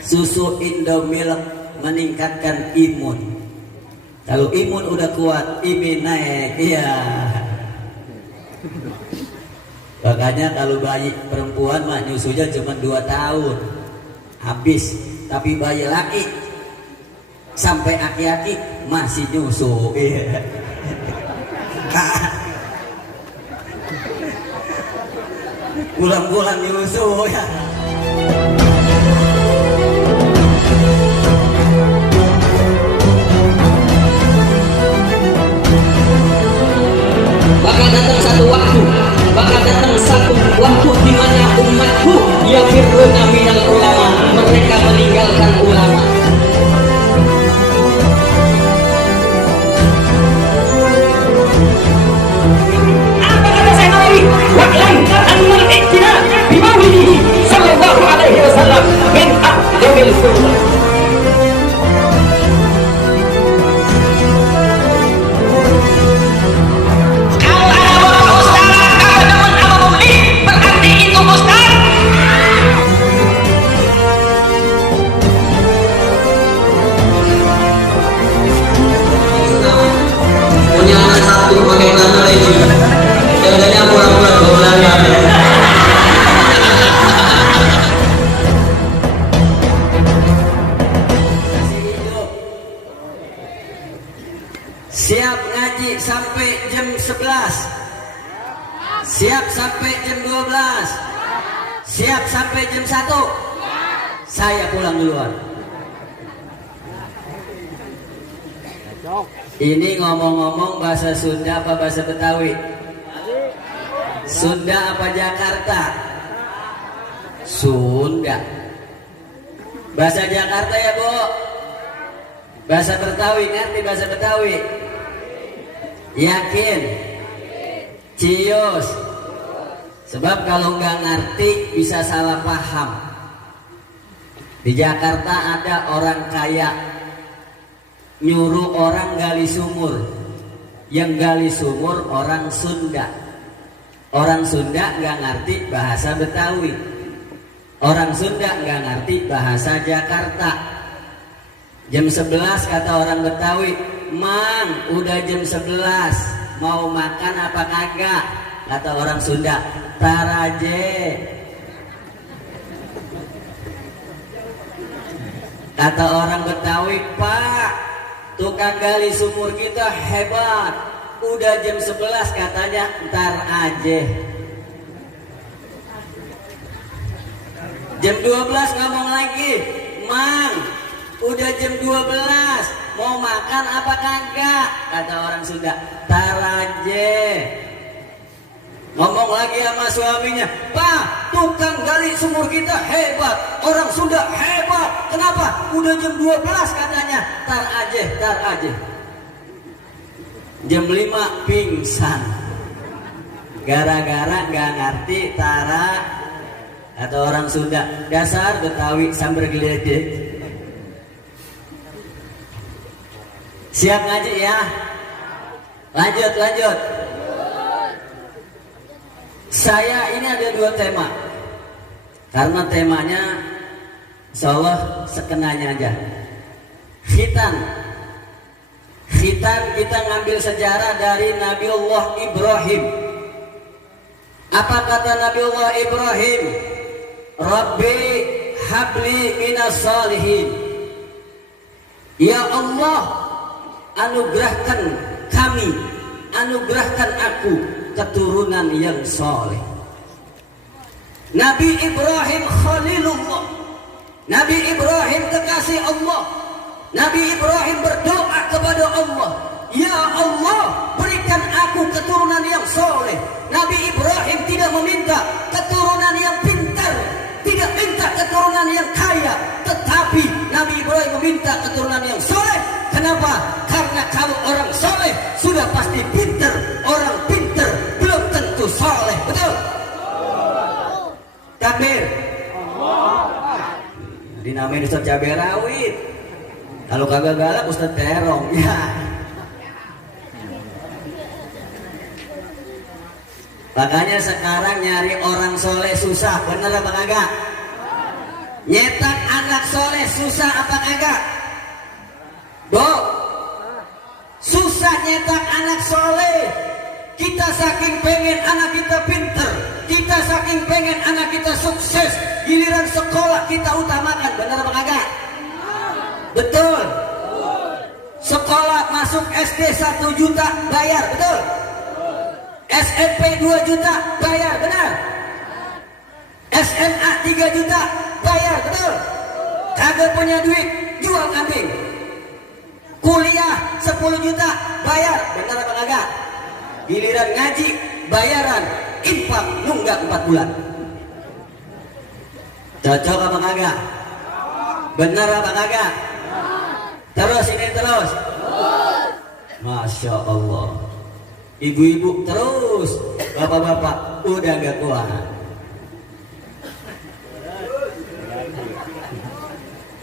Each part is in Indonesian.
Susu Indomilk meningkatkan imun. Kalau imun udah kuat, imun naik. Iya. Makanya kalau bayi perempuan mah nyusunya cuma 2 tahun habis, tapi bayi laki sampai aki-aki masih nyusu. Iya. Pulang-pulang nyusu ya. Bakal datang satu waktu di mana umatku yafirruna minal ulama, mereka meninggalkan ulama. Apa kata saya Nawawi? Wa'lam annal i'tina bi maulidihi sallallahu alaihi wasallam min aqdamil furqan. Siap ngaji sampai jam 11. Siap sampai jam 12. Siap sampai jam 1. Saya pulang duluan. Ini ngomong-ngomong bahasa Sunda apa bahasa Betawi? Sunda apa Jakarta? Sunda. Bahasa Jakarta ya, Bu? Bahasa Betawi, ngerti bahasa Betawi? Yakin? Cius. Sebab kalau nggak ngerti bisa salah paham. Di Jakarta ada orang kaya nyuruh orang gali sumur. Yang gali sumur orang Sunda. Orang Sunda nggak ngerti bahasa Betawi. Orang Sunda nggak ngerti bahasa Jakarta. Jam 11 kata orang Betawi, "Mang, udah jam 11, mau makan apa kagak?" Kata orang Sunda, "Tar aje." Kata orang Betawi, "Pak, tukang gali sumur kita hebat, udah jam 11 katanya ntar aja." Jam 12 ngomong lagi, "Mang, udah jam 12, mau makan apa kagak?" Kata orang Sunda, "Tar aja." Ngomong lagi sama suaminya, "Pak, tukang gali sumur kita hebat, orang Sunda hebat. Kenapa? Udah jam 12 katanya, tar aja, tar aja." Jam 5 pingsan. Gara-gara gak ngerti tara. Kata orang Sunda, "Dasar Betawi sambar geledek." Siap ngaji ya? Lanjut. Saya ini ada 2 tema. Karena temanya insyaallah sekenanya aja. Khitan kita ngambil sejarah dari Nabiullah Ibrahim. Apa kata Nabiullah Ibrahim? "Rabbi habli minas salihin." Ya Allah, anugerahkan kami, anugerahkan aku keturunan yang soleh. Nabi Ibrahim Khalilullah, Nabi Ibrahim kekasih Allah. Nabi Ibrahim berdoa kepada Allah, "Ya Allah, berikan aku keturunan yang soleh." Nabi Ibrahim tidak meminta keturunan yang pintar, tidak minta keturunan yang kaya, tetapi Nabi Ibrahim meminta keturunan yang soleh. Kenapa? Karena kalau orang soleh sudah pasti pintar. Orang pintar belum tentu soleh. Betul? Takbir. Dinamain Ustaz Cabai Rawit. Kalau kagak galak Ustaz Terong. Ya. Makanya sekarang nyari orang soleh susah. Bener apa kagak? Nyetak anak anak soleh susah apa kagak? Bo, susah nyetak anak soleh. Kita saking pengen anak kita pinter, kita saking pengen anak kita sukses, giliran sekolah kita utamakan. Benar apa kagak? Betul. Sekolah masuk SD 1 juta bayar, betul. SMP 2 juta bayar, benar. SMA 3 juta bayar, betul. Kagak punya duit, jual kambing. Kuliah 10 juta bayar, benar apa kagak? Giliran ngaji bayaran, infak nunggak 4 bulan. Cocok apa kagak? Benar apa kagak? Terus ini terus. Masya Allah. Ibu-ibu terus, bapak-bapak udah gak kuat.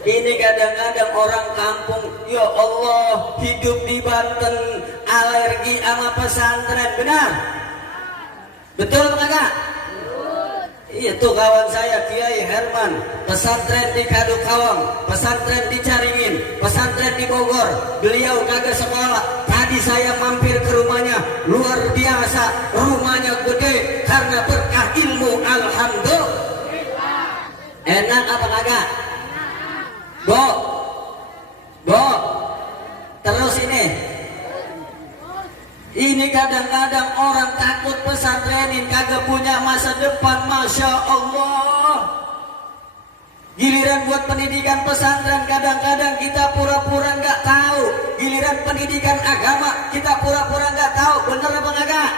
Ini kadang-kadang orang kampung, ya Allah, hidup di Banten alergi sama pesantren, benar? Betul apa enggak? Iya tuh kawan saya Kiai Herman, pesantren di Kadukawang, pesantren di Caringin, pesantren di Bogor. Beliau kagak sekolah. Tadi saya mampir ke rumahnya, luar biasa, rumahnya gede karena berkah ilmu, alhamdulillah. Enak apa kagak? Bo, terus ini kadang-kadang orang takut pesantrenin, kagak punya masa depan, masya Allah. Giliran buat pendidikan pesantren kadang-kadang kita pura-pura nggak tahu. Giliran pendidikan agama kita pura-pura nggak tahu, bener apa enggak?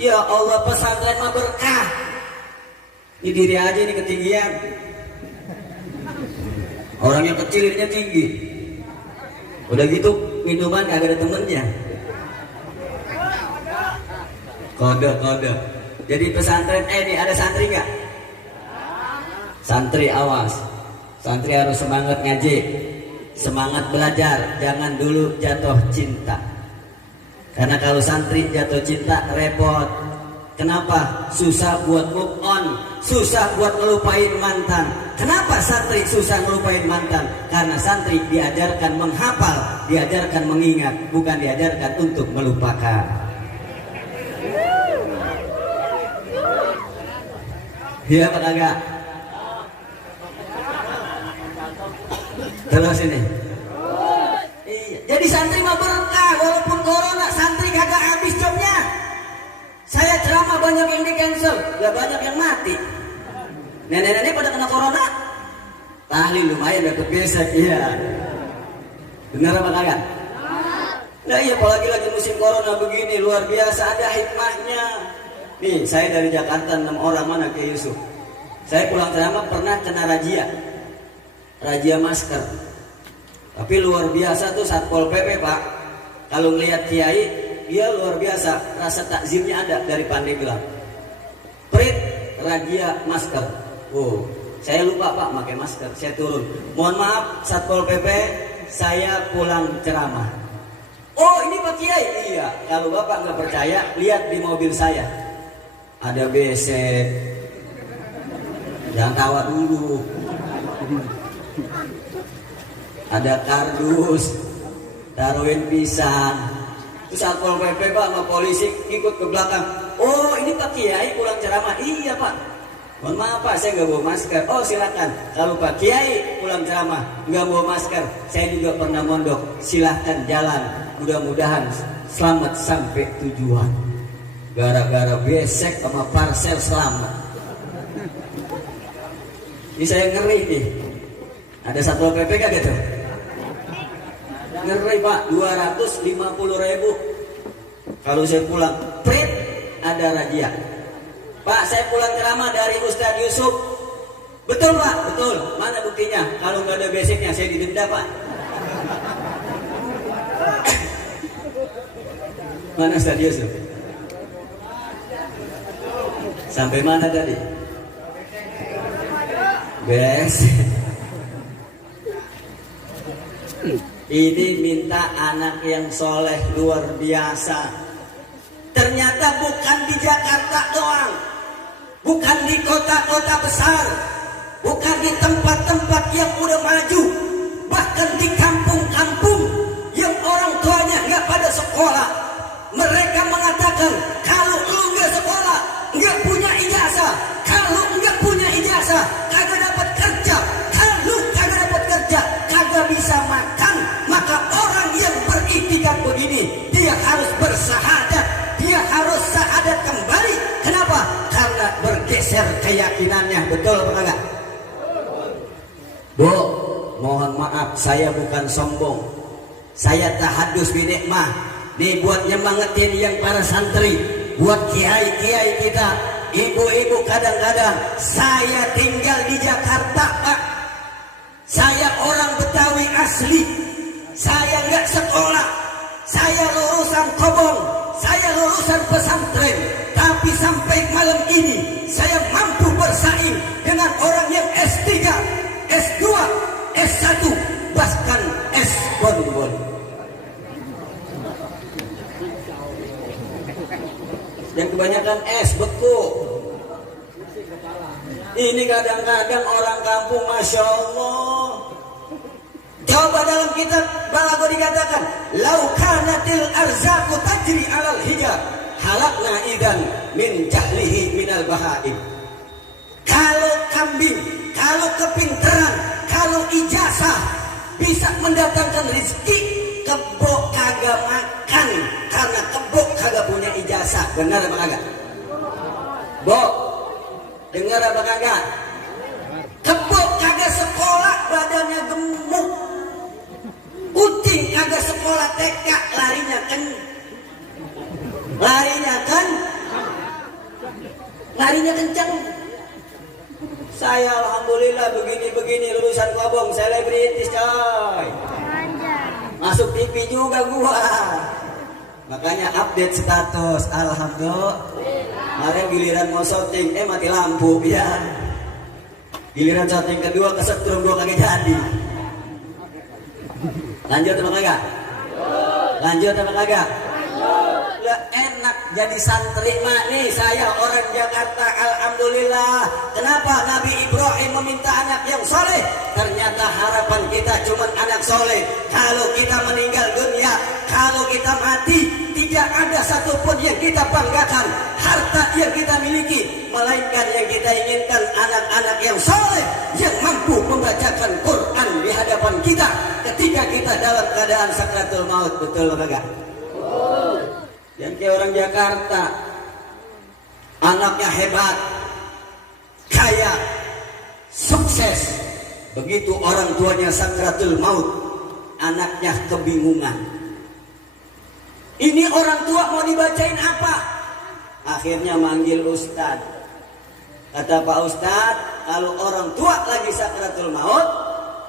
Ya Allah, pesantren mah berkah. Ini diri aja ini ketinggian. Orang yang kecil ininya tinggi. Udah gitu minuman kagak ada temennya. Kode. Jadi pesantren ini ada santri nggak? Santri awas. Santri harus semangat ngaji, semangat belajar, jangan dulu jatuh cinta. Karena kalau santri jatuh cinta repot. Kenapa? Susah buat move on, susah buat ngelupain mantan. Kenapa santri susah ngelupain mantan? Karena santri diajarkan menghafal, diajarkan mengingat, bukan diajarkan untuk melupakan. Iya apa kagak? Terus ini. Iya. Jadi santri mah berkah, walaupun corona santri kagak habis jobnya. Saya ceramah banyak yang di cancel, ya banyak yang mati. Nenek-nenek pada kena corona, tahlil lumayan dapat gesek, iya. Benar apa kagak? Nah iya, apalagi lagi musim corona begini, luar biasa ada hikmahnya. Nih, saya dari Jakarta 6 orang, mana ke Yusuf. Saya pulang ceramah pernah kena razia masker. Tapi luar biasa tuh Satpol PP, Pak. Kalau ngelihat kiai, dia luar biasa, rasa takzimnya ada dari Pandeglang. Prit, razia masker. Oh, saya lupa Pak pakai masker, saya turun. Mohon maaf Satpol PP, saya pulang ceramah. Oh ini Pak Kiai? Iya. Kalau Bapak nggak percaya, lihat di mobil saya. Ada BC. Jangan tawa dulu. Ada kardus, taruhin pisang. Terus Satpol PP Pak sama polisi ikut ke belakang. Oh ini Pak Kiai pulang ceramah. Iya Pak. Mohon maaf Pak, saya nggak bawa masker. Oh silakan. Kalau Pak Kiai pulang ceramah nggak bawa masker, saya juga pernah mondok. Silahkan jalan. Mudah-mudahan selamat sampai tujuan. Gara-gara besek sama parcel selamat. Ini saya ngeri nih. Ada Satpol PP gak gitu? Ngeri Pak, 250.000 kalau saya pulang. Prit, ada razia. Pak, saya pulang ceramah dari Ustadz Yusuf. Betul Pak, betul. Mana buktinya? Kalau nggak ada basicnya saya didenda Pak. Mana Ustadz Yusuf? Sampai mana tadi? Ini minta anak yang soleh luar biasa. Ternyata bukan di Jakarta doang, bukan di kota-kota besar, bukan di tempat-tempat yang udah maju, bahkan di kampung-kampung yang orang tuanya nggak pada sekolah, mereka mengatakan kalau lu nggak sekolah, nggak punya ijazah, kalau nggak punya ijazah kagak dapat kerja, kalau kagak dapat kerja kagak bisa makan. Maka orang yang beriktikad begini dia harus bersahadat, dia harus syahadat kembali. Kenapa? Karena bergeser keyakinannya. Betul apa enggak? Bu, mohon maaf saya bukan sombong, saya tahadus binikmah. Nih buat nyemangetin yang para santri, buat kiai-kiai kita, ibu-ibu. Kadang-kadang saya tinggal di Jakarta, Pak. Saya orang Betawi asli, saya nggak sekolah, saya lulusan kobong, saya lulusan pesantren, tapi sampai malam ini saya mampu bersaing dengan orang yang S3, S2, S1, bahkan S bonbon. Yang kebanyakan S beku. Ini kadang-kadang orang kampung, Masya Allah. Coba dalam kitab Balaghah dikatakan, lau kanatil arzaqu tajri alal hijab halakna idan min jahlihi minal bahaim. Kalau kambing, kalau kepintaran, kalau ijazah bisa mendatangkan rezeki, kebo kagak makan karena kebo kagak punya ijazah. Benar apa kagak? Bo, dengar apa kagak? Kebo kagak sekolah badannya gemuk, kucing kagak sekolah TK larinya kencang. Saya alhamdulillah begini lulusan kobong, selebritis coy. Masuk TV juga gua. Makanya update status, alhamdulillah. Kemarin giliran mau syuting, mati lampu ya. Giliran syuting kedua kesetrum gua kagak jadi. Lanjut apa kagak? Lanjut apa kagak? Lah enak jadi santri mah nih, saya orang Jakarta alhamdulillah. Kenapa Nabi Ibrahim meminta anak yang soleh? Ternyata harapan kita cuma anak soleh. Kalau kita meninggal dunia, kalau kita mati, tidak ada satupun yang kita banggakan harta yang kita miliki, melainkan yang kita inginkan anak-anak yang soleh yang mampu membacakan Quran di hadapan kita ketika kita dalam keadaan sakratul maut. Betul apa enggak? Yang kayak orang Jakarta, anaknya hebat, kaya, sukses. Begitu orang tuanya sakratul maut, anaknya kebingungan. Ini orang tua mau dibacain apa? Akhirnya manggil ustad. Kata Pak Ustad, kalau orang tua lagi sakratul maut,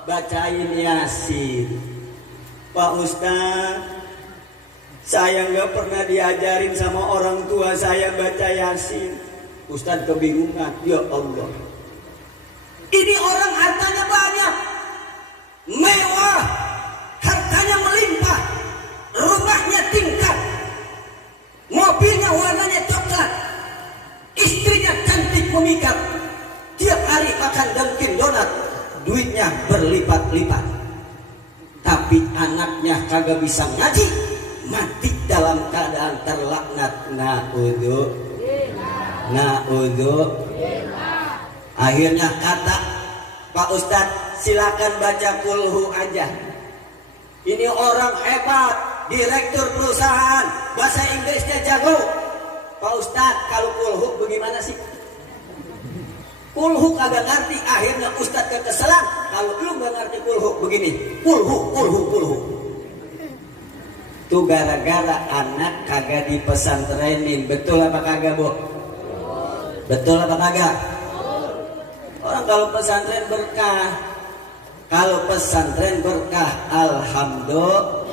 bacain Yasin. Pak Ustad, saya nggak pernah diajarin sama orang tua saya baca Yasin. Ustaz kebingungan, ya Allah. Ini orang hartanya banyak, mewah, hartanya melimpah, rumahnya tingkat, mobilnya warnanya coklat, istrinya cantik memikat, tiap hari makan Dunkin Donat, duitnya berlipat-lipat. Tapi anaknya kagak bisa ngaji, mati dalam keadaan terlaknat. Na'udzu. Akhirnya kata Pak Ustadz, silakan baca kulhu aja. Ini orang hebat, direktur perusahaan, bahasa Inggrisnya jago. Pak Ustadz, kalau kulhu bagaimana sih? Kulhu kagak ngerti. Akhirnya Ustadz kekesalan, kalau lu gak ngerti kulhu begini, kulhu. Itu gara-gara anak kagak dipesantrenin. Betul apa kagak, Bu? Betul apa kagak? Orang kalau pesantren berkah. Kalau pesantren berkah, alhamdulillah.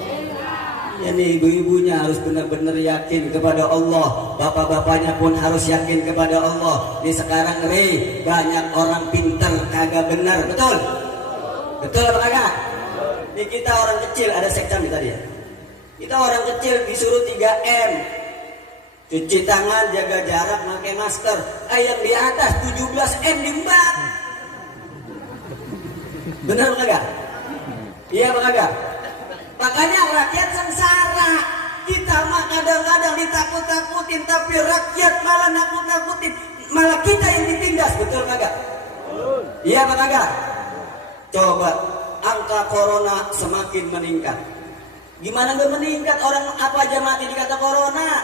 Ini ibu-ibunya harus benar-benar yakin kepada Allah. Bapak-bapaknya pun harus yakin kepada Allah. Ini sekarang banyak orang pintar kagak benar. Betul? Betul apa kagak? Ini kita orang kecil, ada sekcam tadi ya. Kita orang kecil disuruh 3M. Cuci tangan, jaga jarak, pakai masker. Yang di atas 17M diembat. Benar kagak? Iya kagak? Makanya rakyat sengsara. Kita mah kadang-kadang ditakut-takutin, tapi rakyat malah nakut-nakutin. Malah kita yang ditindas, betul kagak? Iya kagak? Coba angka corona semakin meningkat. Gimana gak meningkat? Orang apa aja mati dikata corona.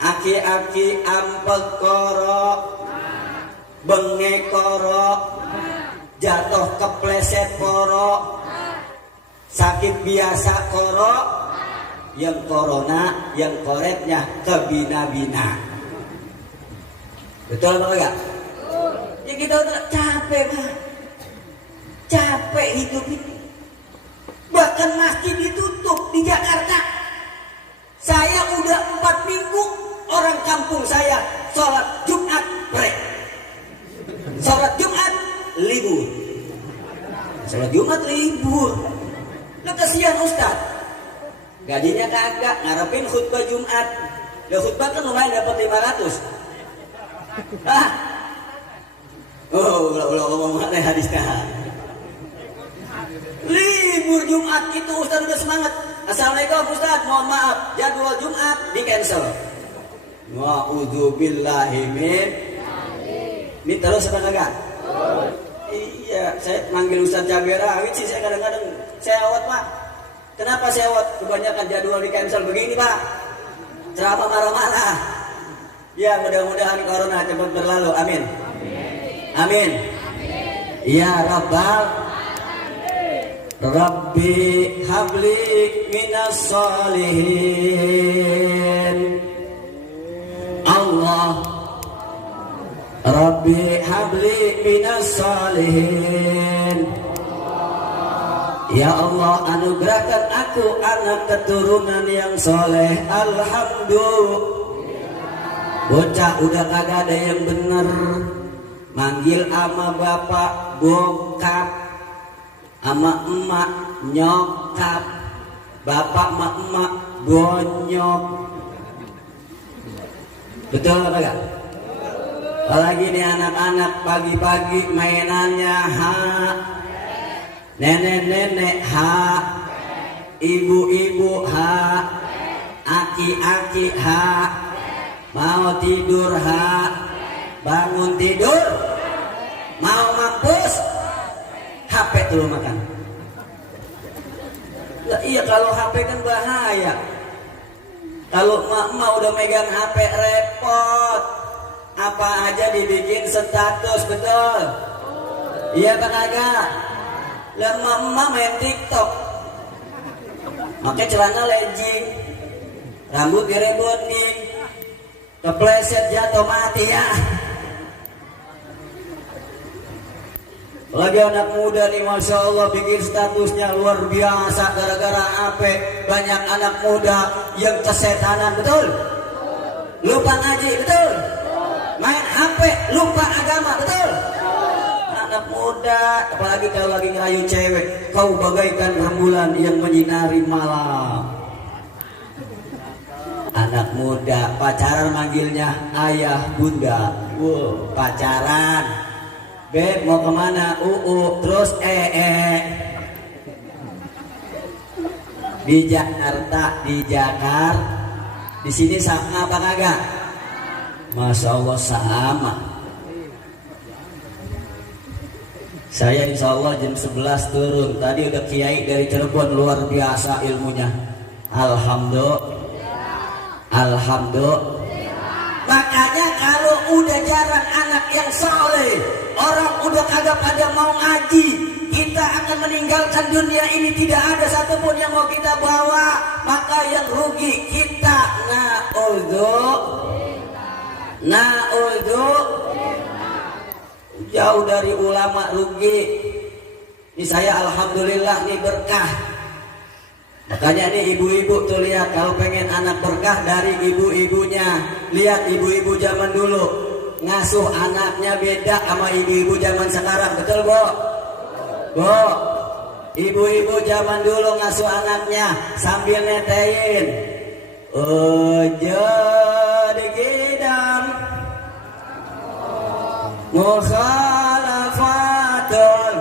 Aki-aki ampel koro, bengek koro, jatuh kepleset koro, sakit biasa koro, yang corona, yang koretnya kebina-bina. Betul apa enggak? Ya kita udah capek, Pak. Capek hidup ini. Bahkan masjid ditutup di Jakarta. Saya udah 4 minggu orang kampung saya sholat Jumat break. Sholat Jumat libur. Sholat Jumat libur. Lu kasihan Ustaz. Gajinya kagak, ngarepin khutbah Jumat. Ya khutbah kan lumayan dapat 500. Ah. Oh, ulah ngomong mana hadisnya. Libur Jumat itu Ustaz udah semangat. Assalamualaikum Ustaz, mohon maaf jadwal Jumat di cancel. Wa'udzubillahi min. Ini terus apa kagak? Iya, saya manggil Ustaz Jabera, sih saya kadang-kadang saya awat Pak. Kenapa saya awat? Kebanyakan jadwal di cancel begini Pak. Ceramah marah-marah. Ya mudah-mudahan corona cepat berlalu. Amin. Amin. Ya Rabbal Rabbi habli minas solihin. Allah Rabbi habli minas solihin. Ya Allah anugerahkan aku anak keturunan yang soleh. Alhamdulillah. Bocah udah kagak ada yang bener. Manggil ama bapak bokap, ama emak nyokap, bapak sama emak bonyok. Betul apa enggak? Apalagi nih anak-anak pagi-pagi mainannya ha, nenek-nenek ha, ibu-ibu ha, aki-aki ha, mau tidur ha, bangun tidur, mau mampus HP dulu makan. Lah iya kalau HP kan bahaya. Kalau emak udah megang HP repot. Apa aja dibikin status, betul? Iya kan agak? Lah emak main TikTok. Pakai celana legging, rambut direbonding, kepleset jatuh mati ya. Lagi anak muda nih Masya Allah bikin statusnya luar biasa gara-gara HP. Banyak anak muda yang kesetanan, betul? Lupa ngaji, betul? Main HP, lupa agama, betul? Anak muda, apalagi kalau lagi ngerayu cewek, kau bagaikan rembulan yang menyinari malam. Anak muda pacaran manggilnya ayah bunda. Wow, pacaran. Beb mau kemana? Terus di Jakarta, di sini sama apa kagak? Masya Allah sama. Saya insya Allah jam 11 turun. Tadi udah kiai dari Cirebon luar biasa ilmunya. Alhamdulillah. Makanya kalau udah jarang anak yang soleh, orang udah kagak pada mau ngaji, kita akan meninggalkan dunia ini. Tidak ada satupun yang mau kita bawa. Maka yang rugi kita. Jauh dari ulama rugi. Ini saya alhamdulillah nih berkah. Makanya nih ibu-ibu tuh lihat, kalau pengen anak berkah dari ibu-ibunya. Lihat ibu-ibu zaman dulu ngasuh anaknya beda sama ibu-ibu zaman sekarang, betul Bu? Bu, ibu-ibu zaman dulu ngasuh anaknya sambil netein. Ojo digidam mukhalafatul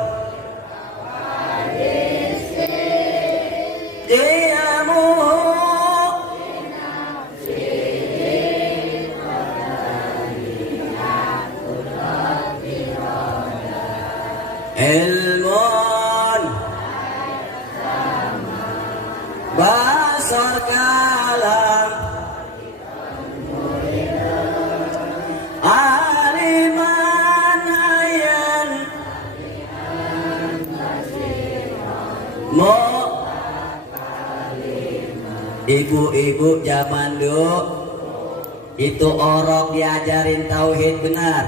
ilmun basar kalam aliman ayan mo. Ibu-ibu zaman dulu itu orok diajarin tauhid benar,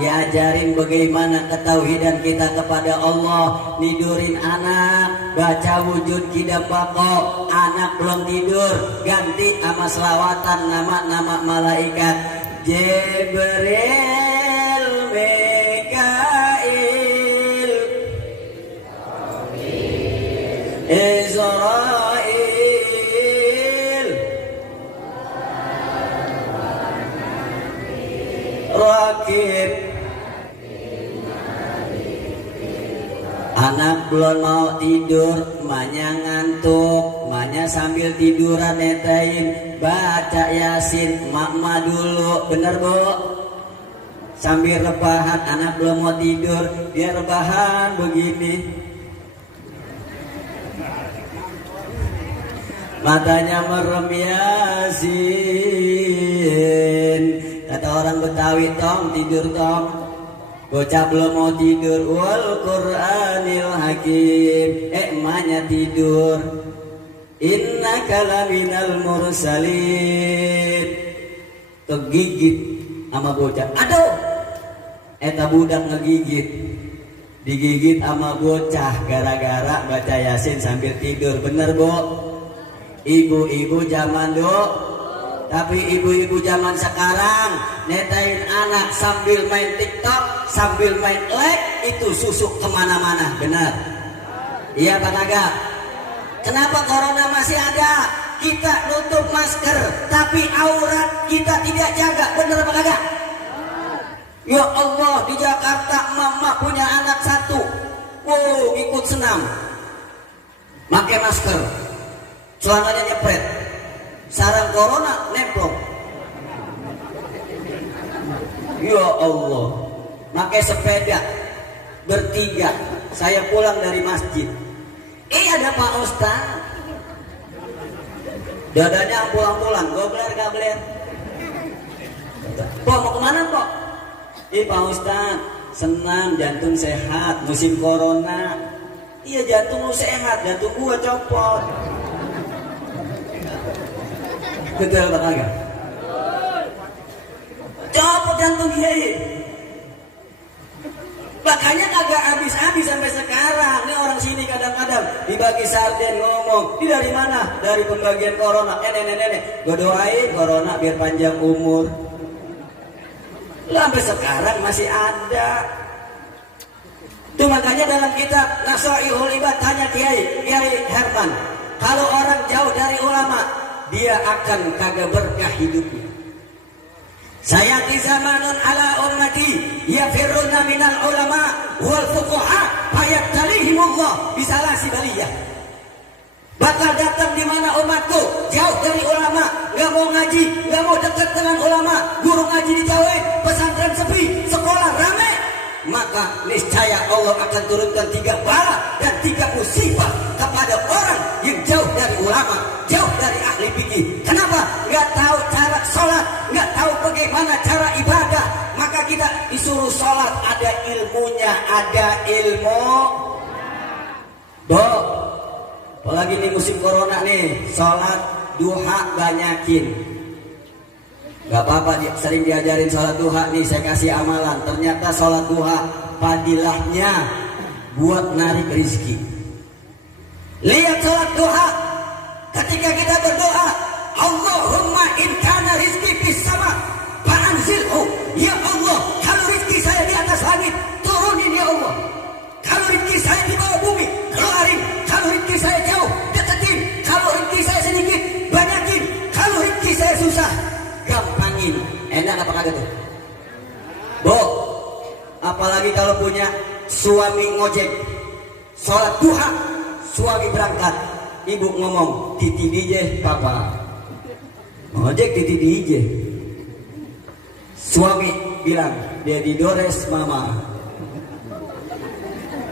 diajarin bagaimana ketauhidan kita kepada Allah, nidurin anak, baca wujud kidam bako, anak belum tidur, ganti sama selawatan nama-nama malaikat, Jibril, Mikail, Israil, Rakib. Anak belum mau tidur, emaknya ngantuk, emaknya sambil tiduran netain, baca Yasin, emak dulu, bener bu? Sambil rebahan, anak belum mau tidur, dia rebahan begini, matanya merem Yasin. Kata orang Betawi, tong tidur tong. Bocah belum mau tidur, wal Qur'anil Hakim. Emaknya tidur, innaka laminal mursalin. Kegigit sama bocah, aduh, eta budak ngegigit, digigit sama bocah gara-gara baca Yasin sambil tidur. Bener bu? Ibu-ibu zaman dulu. Tapi ibu-ibu zaman sekarang netain anak sambil main TikTok, sambil main like, itu susuk kemana-mana. Benar? Iya Pak Naga? Kenapa corona masih ada? Kita nutup masker, tapi aurat kita tidak jaga. Benar Pak Naga? Ya Allah, di Jakarta mama punya anak satu, wow, ikut senam, pakai masker, celananya nyepret, sarang corona nemplok. Ya Allah, pakai sepeda bertiga. Saya pulang dari masjid, ada Pak Ustaz, dadanya pulang-pulang, gobler. Pak mau kemana Pak? Pak Ustaz, senam, jantung sehat, musim corona. Iya jantung lu sehat, jantung gua copot. Betul Pak Naga? Copot jantung kiai. Makanya kagak habis-habis sampai sekarang. Ini orang sini kadang-kadang dibagi sarden ngomong, ini dari mana? Dari pembagian corona. Nenek, gue doain corona biar panjang umur. Sampai sekarang masih ada. Itu makanya dalam kitab Nasaihul Ibad tanya Kiai Herman, kalau orang jauh dari ulama, dia akan kagak berkah hidupnya. Sayati zamanun ala ummati yafirruna minal ulama wal fuqaha fayatalihimullah bisalasi baliyah. Bakal datang di mana umatku jauh dari ulama, nggak mau ngaji, nggak mau dekat dengan ulama, guru ngaji dijauhin, pesantren sepi, sekolah rame, maka niscaya Allah akan turunkan 3 bala dan 3 musibah kepada orang yang jauh dari ulama, jauh dari ahli fikih. Kenapa? Nggak tahu cara sholat, nggak tahu bagaimana cara ibadah. Maka kita disuruh sholat, ada ilmunya, ada ilmu. Apalagi nih musim corona nih, sholat duha banyakin. Gak apa-apa, sering diajarin sholat duha nih, saya kasih amalan. Ternyata sholat duha fadilahnya buat narik rizki. Lihat sholat duha, ketika kita berdoa, Allahumma in kana rizki fis sama fa'anzilhu. Ya Allah, kalau rizki saya di atas langit, turunin ya Allah. Kalau rizki saya di bawah bumi, keluarin. Kalau rizki saya jauh, deketin. Kalau rizki saya sedikit, banyakin. Kalau rizki saya susah, gampangin. Enak apa kagak tuh? Bu, apalagi kalau punya suami ngojek, sholat duha, suami berangkat, ibu ngomong, titi DJ papa. Ngojek titi DJ. Suami bilang, dia didores mama.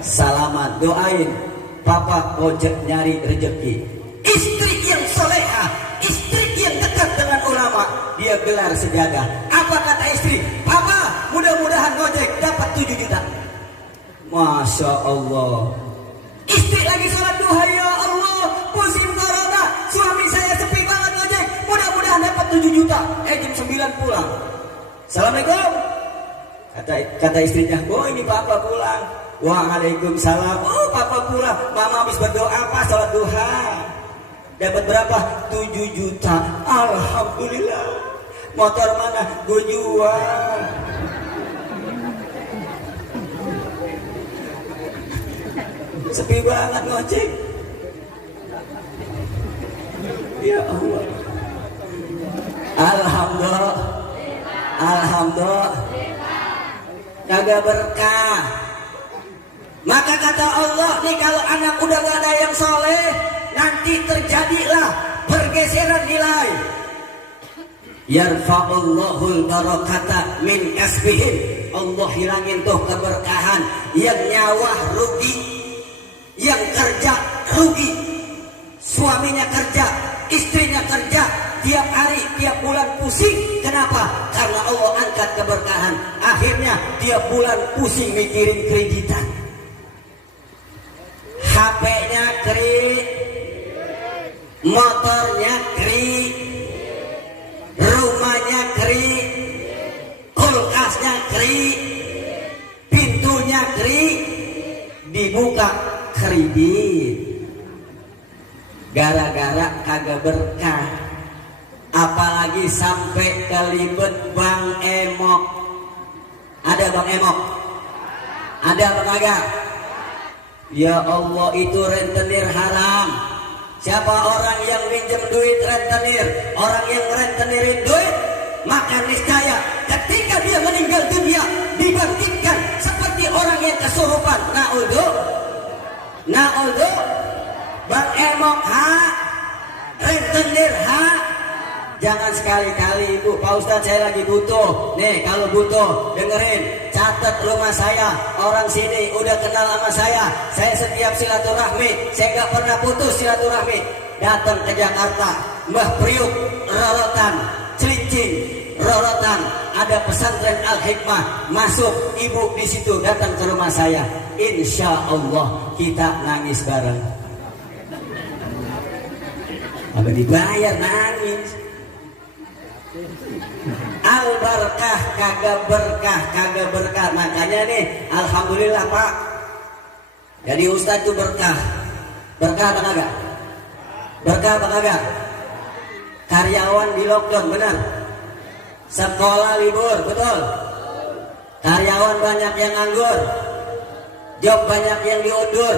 salaman, doain papa ojek nyari rezeki. Istri yang soleha, istri yang dekat dengan ulama, dia gelar sejadah. Apa kata istri? Papa, mudah-mudahan ngojek dapat 7 juta. Masya Allah. Istri lagi sholat duha, ya Allah, musim corona, suami saya sepi banget ngojek, mudah-mudahan dapat 7 juta. Jam 9 pulang. Assalamualaikum. Kata istrinya, oh ini papa pulang. Waalaikumsalam. Oh papa pulang, mama habis berdoa pas sholat duha. Dapat berapa? 7 juta. Alhamdulillah. Motor mana? Gue jual. Sepi banget ngojek. Ya Allah. Alhamdulillah. Alhamdulillah. Kagak berkah. Maka kata Allah nih, kalau anak udah gak ada yang soleh, nanti terjadilah pergeseran nilai. Yarfa'ullahul barakata min kasbihim. Allah hilangin tuh keberkahan. Yang nyawa rugi, yang kerja rugi. Suaminya kerja, istrinya kerja, tiap hari, tiap bulan pusing. Kenapa? Karena Allah angkat keberkahan. Akhirnya tiap bulan pusing mikirin kreditan. HP-nya kredit, motornya kredit, rumahnya kredit, kulkasnya kredit, pintunya kredit, dibuka kredit. Gara-gara kagak berkah. Apalagi sampai kelibet Bang Emok. Ada Bang Emok? Ada apa kagak? Ya Allah, itu rentenir haram. Siapa orang yang minjem duit rentenir, orang yang rentenirin duit, maka niscaya ketika dia meninggal dunia dibangkitkan seperti orang yang kesurupan. Na'udhu. Bang Emok rentenir Jangan sekali-kali Ibu, Pak Ustadz saya lagi butuh. Nih kalau butuh dengerin, catat rumah saya, orang sini udah kenal sama saya setiap silaturahmi, saya gak pernah putus silaturahmi. Datang ke Jakarta, Mbah Priuk Rorotan, Celincing Rorotan, ada pesantren Al-Hikmah, masuk Ibu di situ, datang ke rumah saya, insya Allah kita nangis bareng. Apa dibayar nangis? Al-barkah kagak berkah. Makanya nih, alhamdulillah Pak, jadi Ustadz itu berkah apa kagak? Berkah apa kagak? Karyawan di lockdown, benar? Sekolah libur, betul? Karyawan banyak yang nganggur, job banyak yang diundur.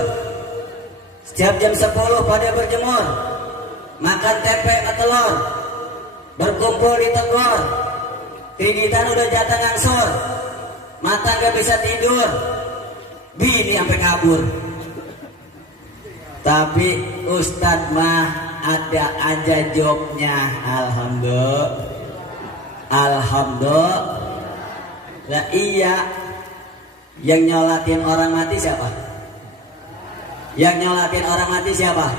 Setiap jam 10 pada berjemur, makan tempe sama telur, berkumpul di Tenggor, kreditan udah jatah ngangsur, mata gak bisa tidur, bini sampai kabur. Tapi Ustadz mah ada aja jobnya. Alhamdulillah. Lah iya, yang nyolatin orang mati siapa? Yang nyolatin orang mati siapa?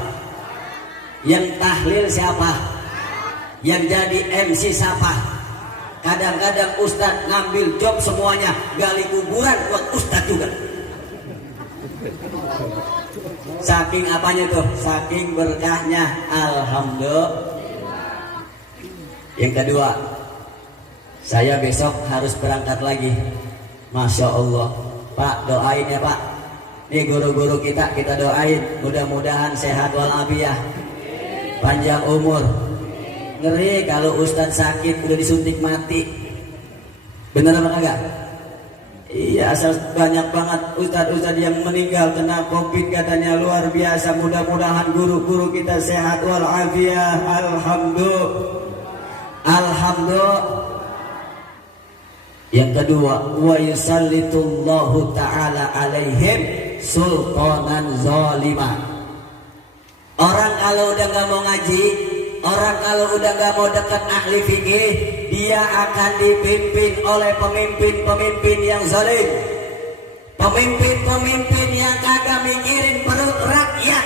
Yang tahlil siapa? Yang jadi MC siapa? Kadang-kadang Ustadz ngambil job semuanya, gali kuburan buat Ustadz juga. Saking apanya tuh? Saking berkahnya. Alhamdulillah. Yang kedua, saya besok harus berangkat lagi. Masya Allah Pak, doain ya Pak. Nih guru-guru kita doain, mudah-mudahan sehat walafiat, panjang umur. Ngeri kalau Ustadz sakit udah disuntik mati. Bener apa kagak? Iya, asal banyak banget ustadz-ustadz yang meninggal kena COVID katanya, luar biasa. Mudah-mudahan guru-guru kita sehat walafiat. Alhamdulillah. Yang kedua, wa yusallitullahu ta'ala alaihim sultanan zalima. Orang kalau udah gak mau ngaji, orang kalau udah gak mau dekat ahli fikih, dia akan dipimpin oleh pemimpin-pemimpin yang zalim, Pemimpin-pemimpin yang kagak mikirin perut rakyat,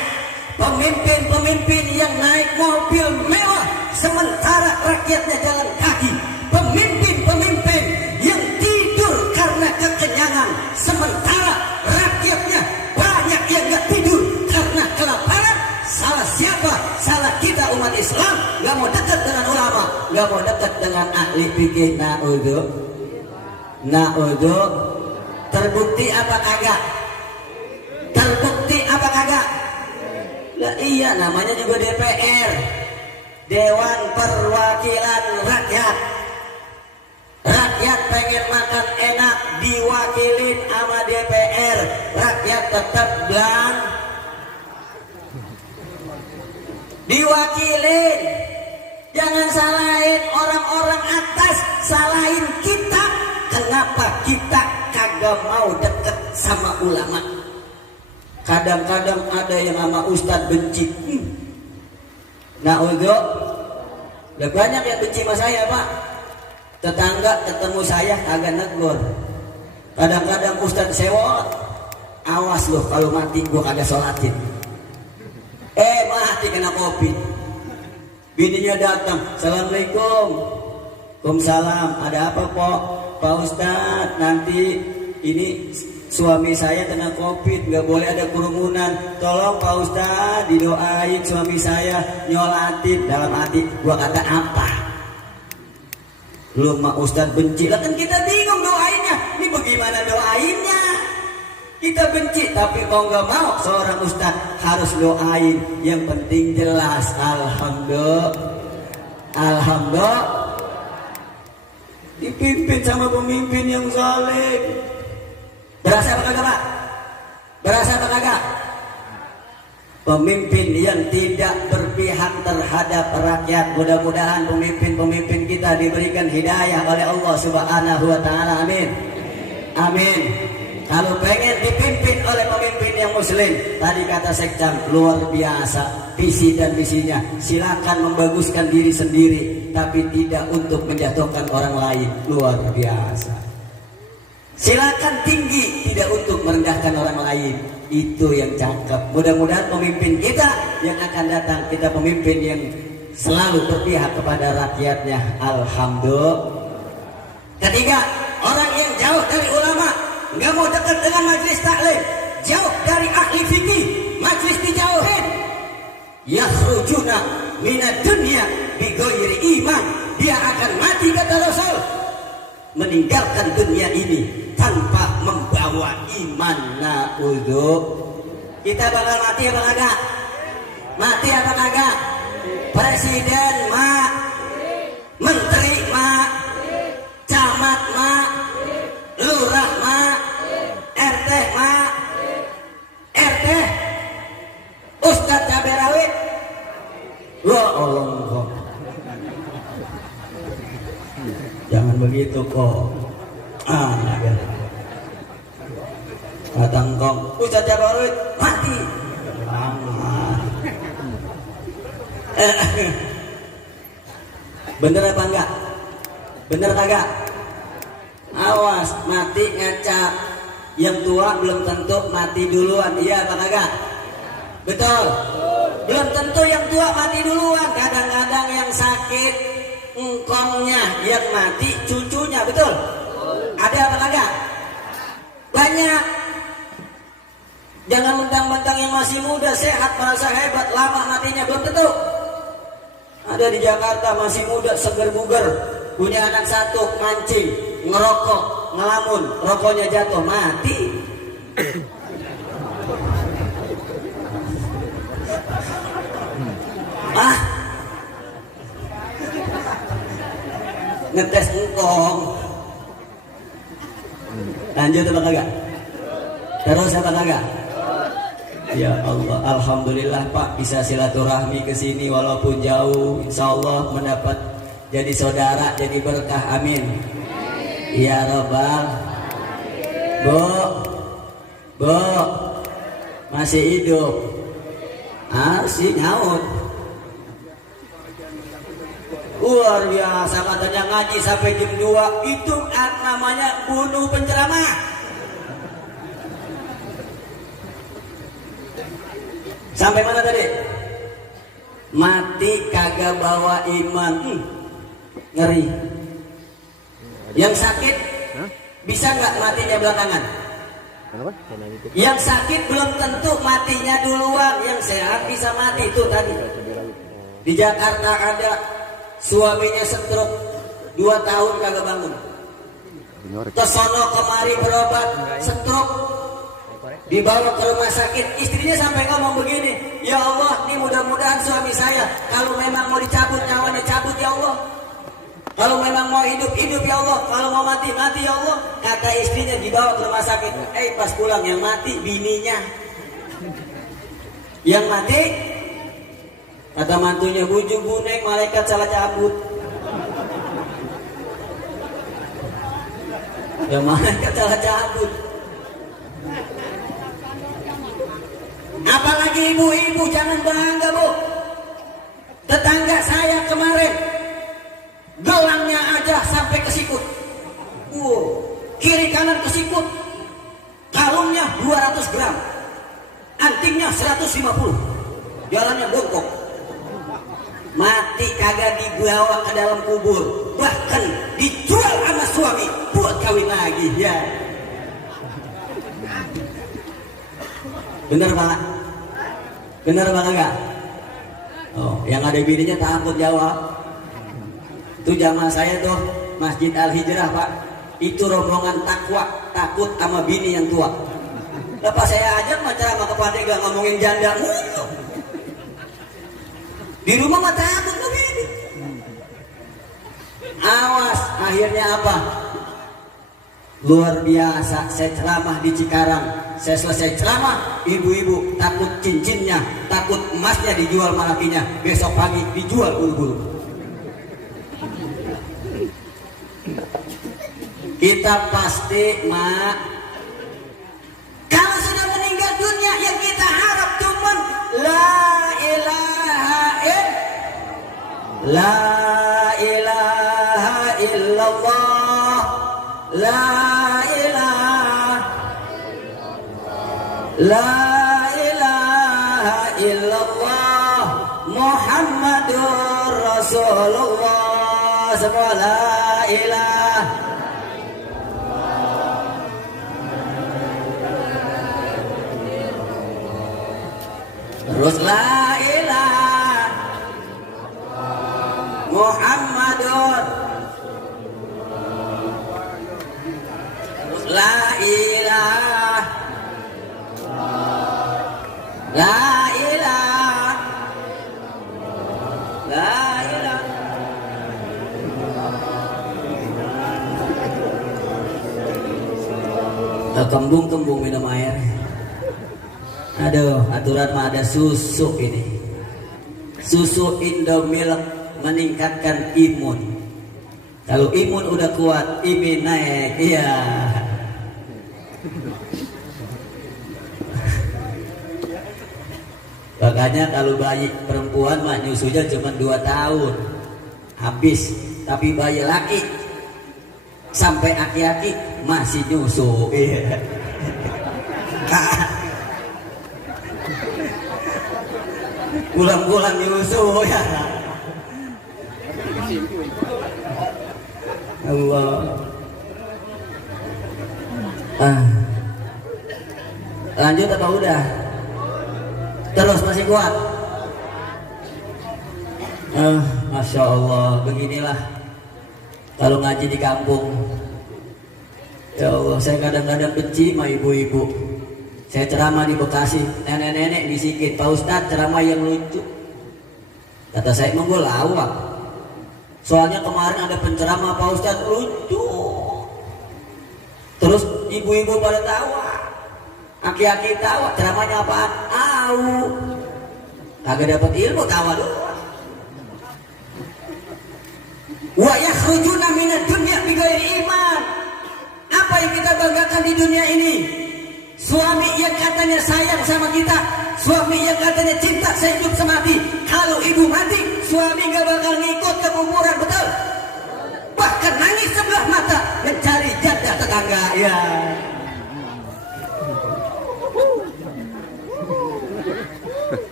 pemimpin-pemimpin yang naik mobil mewah sementara rakyatnya jalan kaki, pemimpin-pemimpin yang tidur karena kekenyangan sementara rakyatnya banyak yang gak tidur karena kelaparan. Salah siapa? Salah kita umat Islam. Gak mau dekat dengan ulama, gak mau dekat dengan ahli fikih. Na'udhu. Terbukti apa kagak? Terbukti apa kagak? Lah iya, namanya juga DPR, Dewan Perwakilan Rakyat. Rakyat pengen makan enak diwakilin sama DPR, rakyat tetap bilang diwakilin. Jangan salahin orang-orang atas, salahin kita. Kenapa kita kagak mau deket sama ulama? Kadang-kadang ada yang sama ustadz benci. Udah banyak yang benci sama saya, Pak. Tetangga ketemu saya kagak negur. Kadang-kadang ustadz sewot, awas loh kalau mati gua kagak sholatin. Mati kena covid. Bininya datang, assalamualaikum. Waalaikumsalam. Ada apa, Pak Ustadz? Nanti ini suami saya kena covid, nggak boleh ada kerumunan. Tolong Pak Ustadz didoain suami saya nyolatin. Dalam hati gua kata apa? Lu mah Ustadz benci. Lah kan kita bingung doainnya. Ini bagaimana doainnya? Kita benci, tapi kau nggak mau seorang ustadz harus doain. Yang penting jelas, alhamdulillah, dipimpin sama pemimpin yang zalim. Berasa apa kagak, Pak? Berasa apa kagak? Pemimpin yang tidak berpihak terhadap rakyat. Mudah-mudahan pemimpin-pemimpin kita diberikan hidayah oleh Allah Subhanahu wa Ta'ala. Amin. Amin. Kalau pengen dipimpin oleh pemimpin yang muslim, tadi kata Sekjam luar biasa visi dan misinya. Silakan membaguskan diri sendiri, tapi tidak untuk menjatuhkan orang lain. Luar biasa. Silakan tinggi, tidak untuk merendahkan orang lain. Itu yang cakep. Mudah-mudahan pemimpin kita yang akan datang, kita pemimpin yang selalu berpihak kepada rakyatnya. Alhamdulillah. Ketiga, orang yang jauh dari ulama, nggak mau dekat dengan majlis taklim, jauh dari ahli fikih, majlis dijauhin. Yakhrujuna minad dunya bighairi iman. Dia akan mati kata Rasul, meninggalkan dunia ini tanpa membawa iman. Na'udzu. Kita bakal mati apa kagak? Mati apa kagak? Presiden mak, menteri mak, camat mak, lurah mak, RT mak, RT, Ustadz cabai rawit. Ya Allah, jangan begitu kok. Datang kong, Ustadz cabai rawit mati. Bener apa enggak? Bener kagak? Awas mati ngaca. Yang tua belum tentu mati duluan. Iya apa kagak? Betul. Belum tentu yang tua mati duluan. Kadang-kadang yang sakit engkongnya yang mati cucunya. Betul. Ada apa kagak? Banyak. Jangan mentang-mentang yang masih muda sehat merasa hebat, lama matinya belum tentu. Ada di Jakarta masih muda seger buger, punya anak satu, mancing, ngerokok, ngelamun, rokoknya jatuh, mati. Ngetes engkong. Lanjut apa kagak? Terus apa kagak? Ya Allah, alhamdulillah Pak bisa silaturahmi ke sini walaupun jauh. Insya Allah mendapat jadi saudara, jadi berkah. Amin. Ya Rabbal. Bu, masih hidup? Asik nyaut. Luar biasa, katanya ngaji sampai jam 2. Itu namanya bunuh penceramah. Sampai mana tadi? Mati kagak bawa iman. Ngeri. Yang sakit bisa nggak matinya belakangan? Yang sakit belum tentu matinya duluan. Yang sehat bisa mati. Itu tadi di Jakarta ada suaminya stroke 2 tahun kagak bangun. Kesono kemari berobat stroke, dibawa ke rumah sakit. Istrinya sampai ngomong begini, ya Allah, ini mudah-mudahan suami saya kalau memang mau dicabut nyawanya cabut ya Allah, kalau memang mau hidup hidup ya Allah, kalau mau mati mati ya Allah. Kata istrinya dibawa ke rumah sakit. Pas pulang yang mati bininya, yang mati kata mantunya, buju buneng malaikat salah cabut. Ya malaikat salah cabut. Apalagi ibu-ibu jangan bangga bu. Tetangga saya kemarin gelangnya aja sampai kesikut. Kiri kanan kesikut. Kalungnya 200 gram, antingnya 150, jalannya bongkok. Mati kagak dibawa ke dalam kubur, bahkan dijual sama suami buat kawin lagi ya. Bener Pak? Bener Pak enggak? Oh, yang ada bininya takut jawab. Itu jamaah saya tuh Masjid Al Hijrah Pak. Itu rombongan takwa, takut sama bini yang tua. Lepas saya ajak ceramah kepada gak ngomongin janda mulu. Di rumah mah takut begini. Awas, akhirnya apa? Luar biasa. Saya ceramah di Cikarang. Saya selesai ceramah, ibu-ibu takut cincinnya, takut emasnya dijual sama lakinya. Besok pagi dijual bulu-bulu. Kita pasti mak, kalau sudah meninggal dunia yang kita harap cuman la ilaha illallah, la ilaha illallah Muhammadur Rasulullah. Semua la ilaha. Terus la ilaha Muhammadur. Terus la ilaha. La ilaha. La ilaha. Kembung-kembung minum air. Aduh, aturan mah ada susu ini. Susu Indomilk meningkatkan imun. Kalau imun udah kuat, imun naik. Iya. Makanya kalau bayi perempuan mah nyusunya cuma 2 tahun habis. Tapi bayi laki sampai aki-aki masih nyusu. Iya. Pulang-pulang nyusu ya. Allah. Lanjut apa udah? Terus masih kuat? Masya Allah. Beginilah kalau ngaji di kampung. Ya Allah, saya kadang-kadang benci sama ibu-ibu. Saya ceramah di Bekasi, nenek-nenek bisikin, Pak Ustadz ceramah yang lucu. Kata saya, emang gue lawak. Soalnya kemarin ada penceramah Pak Ustadz lucu. Terus ibu-ibu pada tawa, aki-aki tawa, ceramahnya apaan? Au, kagak dapat ilmu, tawa doang. Wa yakhrujuna minad dunya bighairi iman. Apa yang kita banggakan di dunia ini? Suami yang katanya sayang sama kita, suami yang katanya cinta sehidup semati. Kalau ibu mati, suami gak bakal ngikut ke kuburan, betul? Bahkan nangis sebelah mata mencari janda tetangga. Ya.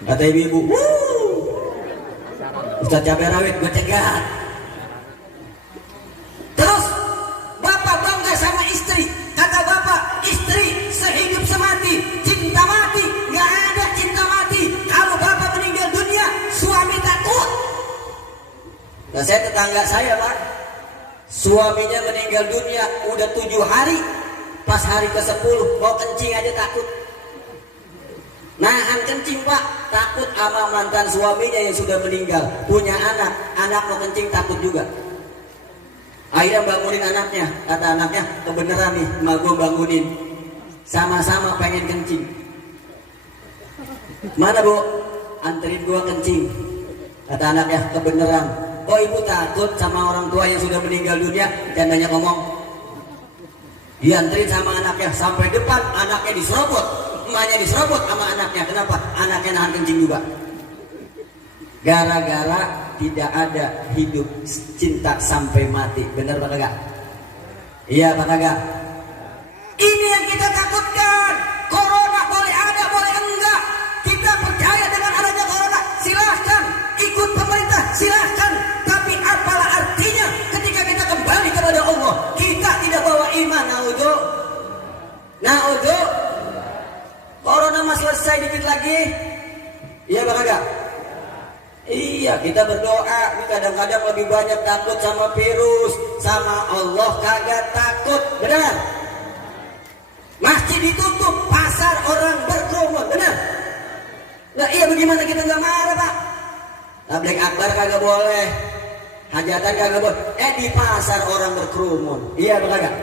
Kata ibu-ibu, Ustaz cabai rawit gue cegat. Terus bapak bangga sama istri. Kata bapak, istri sehidup semati, cinta mati. Gak ada cinta mati. Kalau bapak meninggal dunia, suami takut. Nah, saya tetangga saya Pak, suaminya meninggal dunia udah 7 hari. Pas hari ke-10 mau kencing aja takut. Nahan kencing Pak, takut sama mantan suaminya yang sudah meninggal. Punya anak mau kencing takut juga. Akhirnya bangunin anaknya. Kata anaknya, kebenaran nih emak gue bangunin. Sama-sama pengen kencing. Mana Bu? Anterin gue kencing. Kata anaknya, kebenaran. Oh ibu takut sama orang tua yang sudah meninggal dunia? Jangan banyak ngomong. Dianterin sama anaknya sampai depan, anaknya diserobot. Emaknya diserobot sama anaknya. Kenapa? Anaknya nahan kencing juga. Gara-gara tidak ada hidup cinta sampai mati. Benar Pak Kagak? Iya Pak Kagak? Ini yang kita takutkan. Corona boleh ada, boleh enggak. Kita percaya dengan adanya corona. Silahkan ikut pemerintah, silahkan. Tapi apalah artinya ketika kita kembali kepada Allah, kita tidak bawa iman. Naudzu. Corona masih selesai dikit lagi. Iya Pak Kagak? Iya, kita berdoa. Kadang-kadang lebih banyak takut sama virus, sama Allah kagak takut. Benar? Masjid ditutup, pasar orang berkerumun. Benar? Nah iya, bagaimana kita nggak marah Pak? Tabligh akbar kagak boleh, hajatan kagak boleh. Di pasar orang berkerumun. Iya Pak Kagak?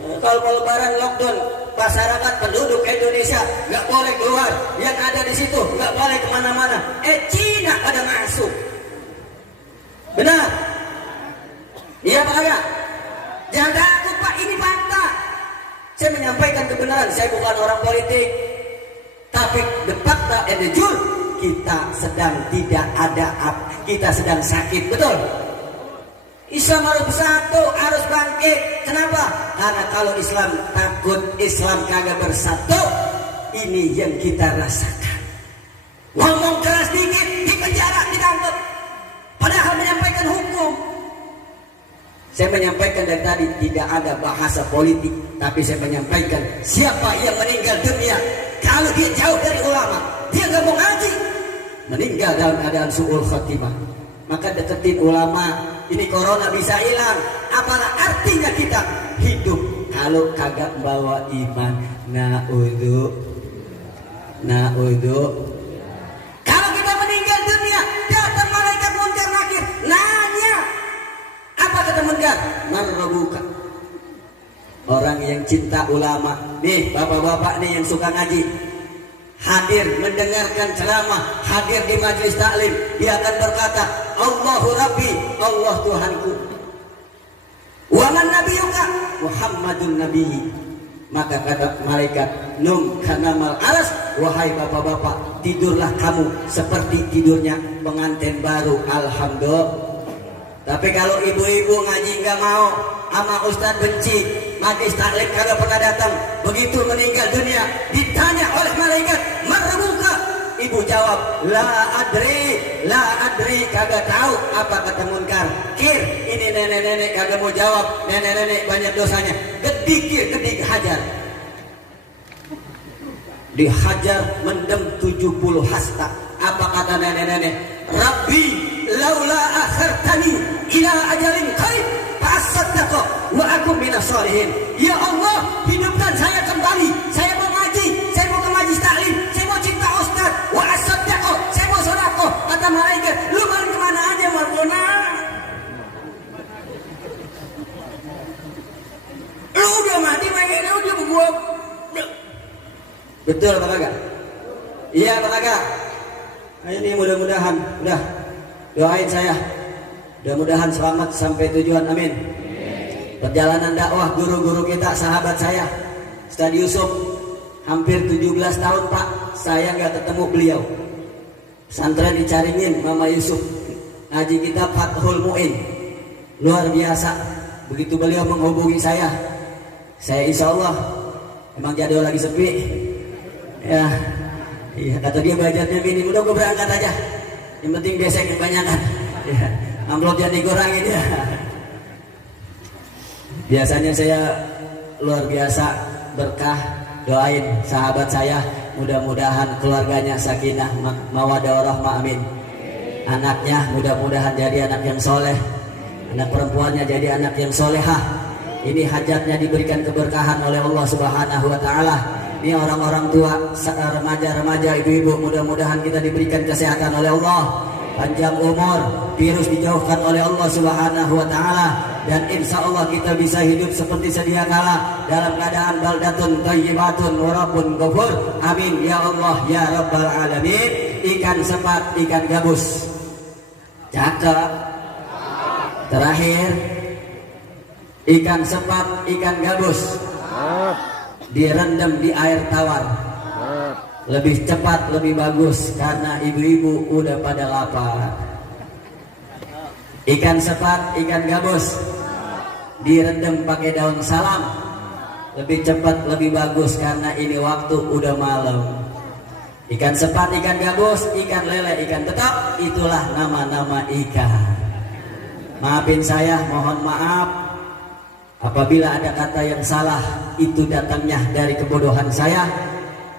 Kalau mau lebaran lockdown, masyarakat penduduk Indonesia nggak boleh keluar, yang ada di situ nggak boleh kemana-mana. Cina pada masuk. Benar? Iya Pak Kagak? Jangan takut Pak, ini fakta. Saya menyampaikan kebenaran, saya bukan orang politik. Tapi the fakta and the truth, kita sedang tidak ada, kita sedang sakit, betul? Islam harus bersatu, harus bangkit. Kenapa? Karena kalau Islam takut, Islam kagak bersatu. Ini yang kita rasakan. Ngomong keras dikit, di penjara, ditangkap. Padahal menyampaikan hukum. Saya menyampaikan dari tadi, tidak ada bahasa politik. Tapi saya menyampaikan, siapa yang meninggal dunia, kalau dia jauh dari ulama, dia gak mau ngaji, meninggal dalam keadaan su'ul khotimah. Maka deketin ulama. Ini corona bisa hilang. Apalah artinya kita hidup kalau kagak bawa iman? Naudzu. Kalau kita meninggal dunia, datang malaikat munkar nakir, nanya. Apa kata munkar? Man rabbuka. Orang yang cinta ulama. Nih bapak-bapak nih yang suka ngaji, hadir mendengarkan ceramah, hadir di majelis taklim, dia akan berkata, Allahu Rabbi, Allah Tuhanku. Wa man nabiyuka? Muhammadun Nabi. Maka kata malaikat, num kanamal aras, wahai bapak-bapak, tidurlah kamu seperti tidurnya pengantin baru. Alhamdulillah. Tapi kalau ibu-ibu ngaji nggak mau, sama ustaz benci, majelis taklim kagak pernah datang, begitu meninggal dunia ditanya oleh malaikat, marbuka, ibu jawab, la adri, kagak tahu. Apa kata munkar? Kir, ini nenek-nenek kagak mau jawab, nenek-nenek banyak dosanya, gedikir hajar, dihajar mendem 70 hasta. Apa kata nenek-nenek? Rabbi laula akhartani ila ajalin qarib fa'asaddaqa wa akum minas sholihin. Ya Allah, hidupkan saya kembali. Saya mau ngaji, saya mau ke majelis taklim, saya mau cinta ustaz, wa asaddaqa, saya mau sedekah. Kata malaikat, lu mau kemana aja Margona? Lu udah mati, pengennya udah gua. Betul Pak Kagak? Iya Pak Kagak? Ini mudah-mudahan, udah doain saya, mudah-mudahan selamat sampai tujuan, amin. Perjalanan dakwah guru-guru kita, sahabat saya Ustaz Yusuf, hampir 17 tahun Pak saya nggak ketemu beliau. Pesantren di Caringin, Mama Yusuf, ngaji kita Fathul Mu'in, luar biasa. Begitu beliau menghubungi saya insya Allah, emang jadwal lagi sepi ya, Iya, kata dia budgetnya minim, udah gue berangkat aja. Yang penting besek kebanyakan. Ya, amplopnya dikurangin ya. Biasanya saya luar biasa berkah doain sahabat saya, mudah-mudahan keluarganya sakinah mawaddah warahmah, amin. Anaknya mudah-mudahan jadi anak yang soleh, anak perempuannya jadi anak yang solehah. Ini hajatnya diberikan keberkahan oleh Allah Subhanahu wa taala. Ini orang-orang tua, remaja-remaja, ibu-ibu, mudah-mudahan kita diberikan kesehatan oleh Allah, panjang umur, virus dijauhkan oleh Allah Subhanahu wa taala, dan insya Allah kita bisa hidup seperti sedia kala dalam keadaan baldatun thayyibatun wa rabbun ghafur. Amin ya Allah ya rabbal alamin. Ikan sepat, ikan gabus. Cakep. Terakhir, ikan sepat, ikan gabus direndam di air tawar. Lebih cepat, lebih bagus, karena ibu-ibu udah pada lapar. Ikan sepat, ikan gabus direndam pakai daun salam. Lebih cepat, lebih bagus, karena ini waktu udah malam. Ikan sepat, ikan gabus, ikan lele, ikan tetap, itulah nama-nama ikan. Maafin saya, mohon maaf apabila ada kata yang salah, itu datangnya dari kebodohan saya.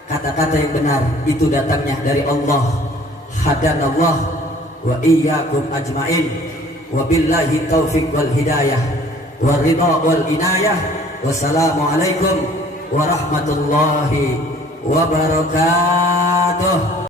Kata-kata yang benar itu datangnya dari Allah. Hadanallah wa iyyakum ajmain. Wabillahi taufiq wal hidayah wa ridha wal inayah. Wassalamualaikum warahmatullahi wabarakatuh.